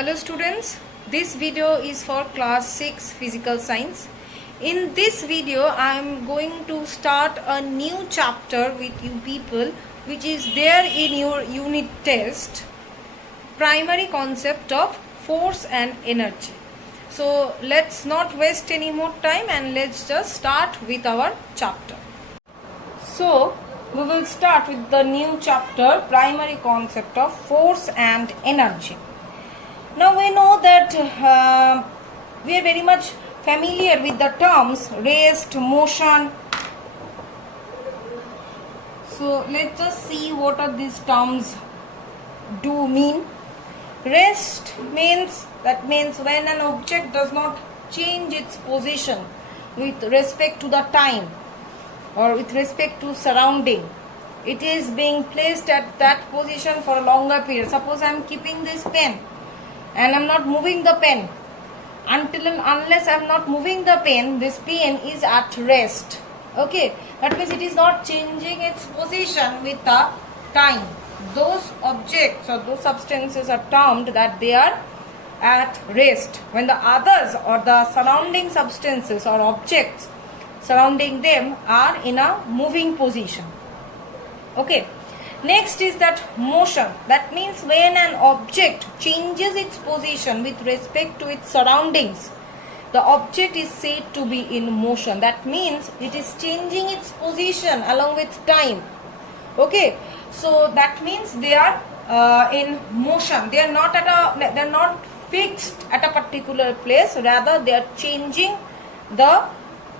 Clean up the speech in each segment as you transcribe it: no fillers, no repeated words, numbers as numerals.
Hello students, this video is for class 6 physical science. In this video I am going to start a new chapter with you people which is there in your unit test, primary concept of force and energy. So let's not waste any more time and let's just start with our chapter. So we will start with the new chapter, primary concept of force and energy. Now we know that we are very much familiar with the terms rest, motion. So let's just see what are these terms do mean. Rest means when an object does not change its position with respect to the time or with respect to surrounding. It is being placed at that position for a longer period. Suppose I am keeping this pen and I am not moving the pen. Until and unless I am not moving the pen, this pen is at rest. Okay, that means it is not changing its position with the time. Those objects or those substances are termed that they are at rest. When the others or the surrounding substances or objects surrounding them are in a moving position. Okay. Next is that motion. That means when an object changes its position with respect to its surroundings, the object is said to be in motion. That means it is changing its position along with time. Okay, so that means they are in motion. They are not fixed at a particular place. Rather, they are changing the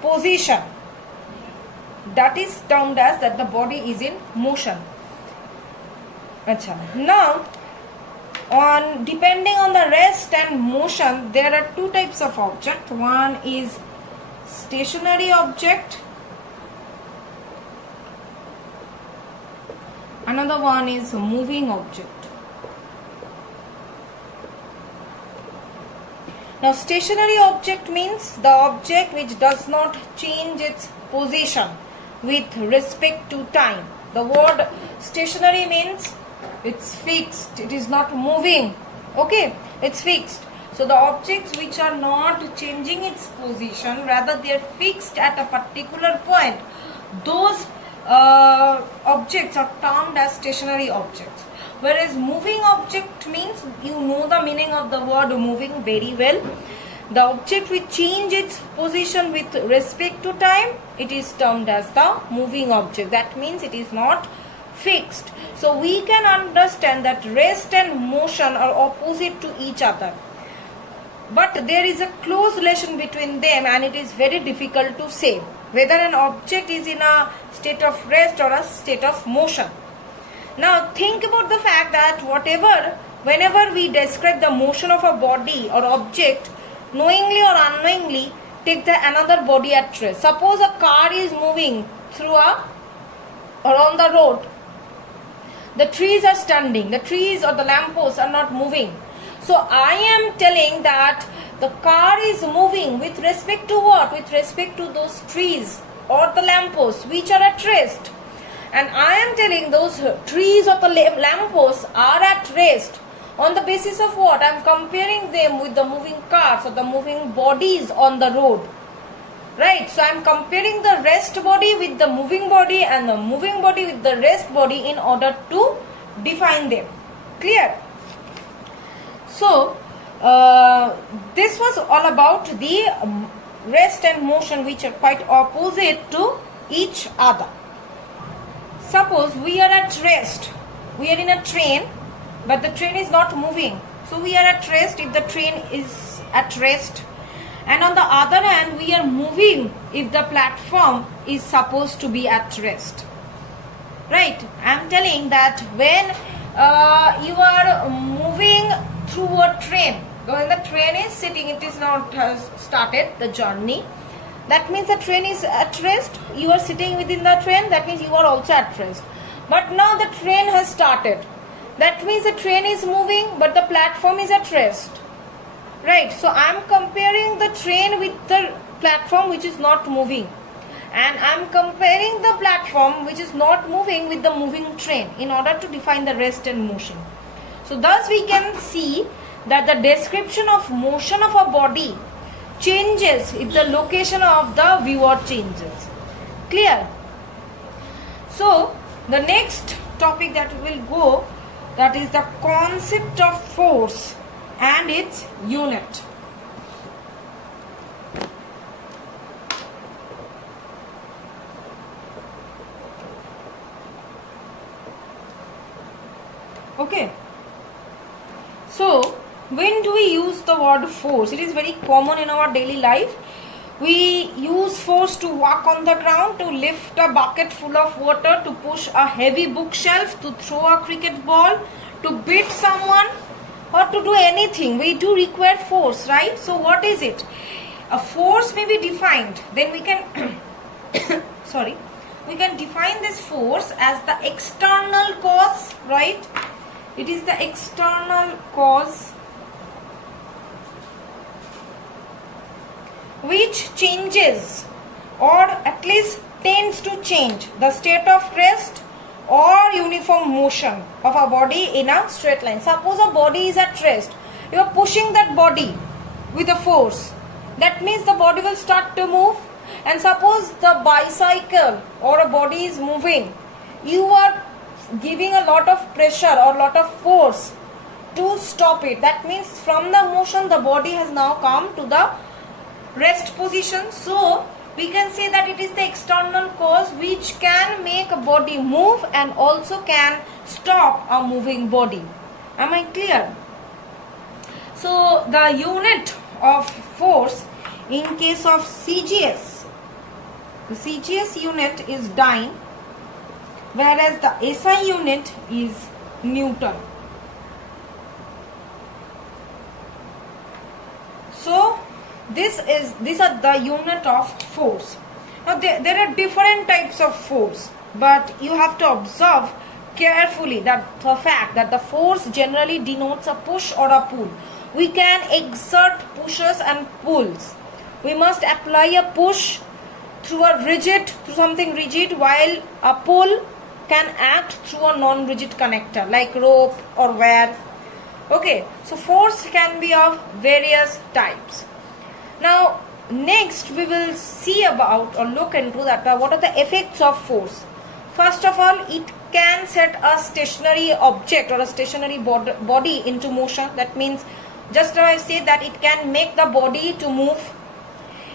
position. That is termed as that the body is in motion. Now, depending on the rest and motion, there are two types of object. One is stationary object. Another one is moving object. Now, stationary object means the object which does not change its position with respect to time. The word stationary means it's fixed, it is not moving. Okay, it's fixed. So the objects which are not changing its position, rather they are fixed at a particular point, those objects are termed as stationary objects. Whereas moving object means, you know the meaning of the word moving very well. The object which change its position with respect to time, it is termed as the moving object. That means it is not fixed. So we can understand that rest and motion are opposite to each other. But there is a close relation between them and it is very difficult to say whether an object is in a state of rest or a state of motion. Now think about the fact that whenever we describe the motion of a body or object, knowingly or unknowingly take another body at rest. Suppose a car is moving through or on the road. The trees are standing. The trees or the lampposts are not moving. So I am telling that the car is moving with respect to what? With respect to those trees or the lampposts which are at rest. And I am telling those trees or the lampposts are at rest. On the basis of what? I am comparing them with the moving cars or the moving bodies on the road. Right, so I am comparing the rest body with the moving body and the moving body with the rest body in order to define them. Clear? So, this was all about the rest and motion which are quite opposite to each other. Suppose we are at rest. We are in a train, but the train is not moving. So we are at rest if the train is at rest. And on the other hand, we are moving if the platform is supposed to be at rest. Right? I am telling that when you are moving through a train, when the train is sitting, it is not started the journey. That means the train is at rest. You are sitting within the train. That means you are also at rest. But now the train has started. That means the train is moving, but the platform is at rest. Right, so I am comparing the train with the platform which is not moving, and I am comparing the platform which is not moving with the moving train in order to define the rest and motion. So thus we can see that the description of motion of a body changes if the location of the viewer changes. Clear? So the next topic that we will go, that is the concept of force and its unit. Okay. So when do we use the word force? It is very common in our daily life. We use force to walk on the ground, to lift a bucket full of water, to push a heavy bookshelf, to throw a cricket ball, to beat someone, or to do anything. We do require force, right? So what is it? A force may be defined. Then we can sorry, we can define this force as the external cause, right? It is the external cause which changes, or at least tends to change, the state of rest or uniform motion of a body in a straight line. Suppose a body is at rest, you are pushing that body with a force, that means the body will start to move. And suppose the bicycle or a body is moving, you are giving a lot of pressure or lot of force to stop it. That means from the motion the body has now come to the rest position. So we can say that it is the external cause which can make a body move and also can stop a moving body. Am I clear? So the unit of force in case of CGS, the CGS unit is dyne, whereas the SI unit is Newton. So these are the unit of force. Now there are different types of force, but you have to observe carefully that the fact that the force generally denotes a push or a pull. We can exert pushes and pulls. We must apply a push through something rigid, while a pull can act through a non-rigid connector like rope or wire. Okay, so force can be of various types. Now next we will see about or look into that what are the effects of force. First of all, it can set a stationary object or a stationary body into motion. That means, just now I said that it can make the body to move.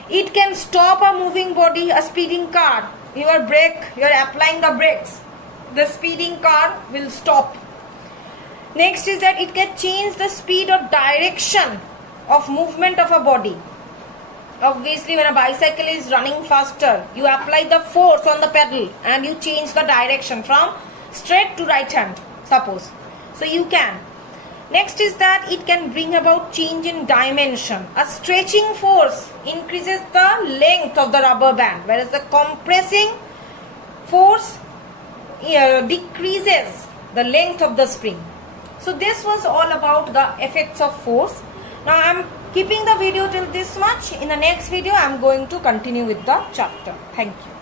It can stop a moving body, a speeding car. You are applying the brakes, the speeding car will stop. Next is that it can change the speed or direction of movement of a body. Obviously, when a bicycle is running faster, you apply the force on the pedal and you change the direction from straight to right hand, suppose. So you can. Next is that it can bring about change in dimension. A stretching force increases the length of the rubber band, whereas the compressing force decreases the length of the spring. So this was all about the effects of force. Now I am keeping the video till this much. In the next video I am going to continue with the chapter. Thank you.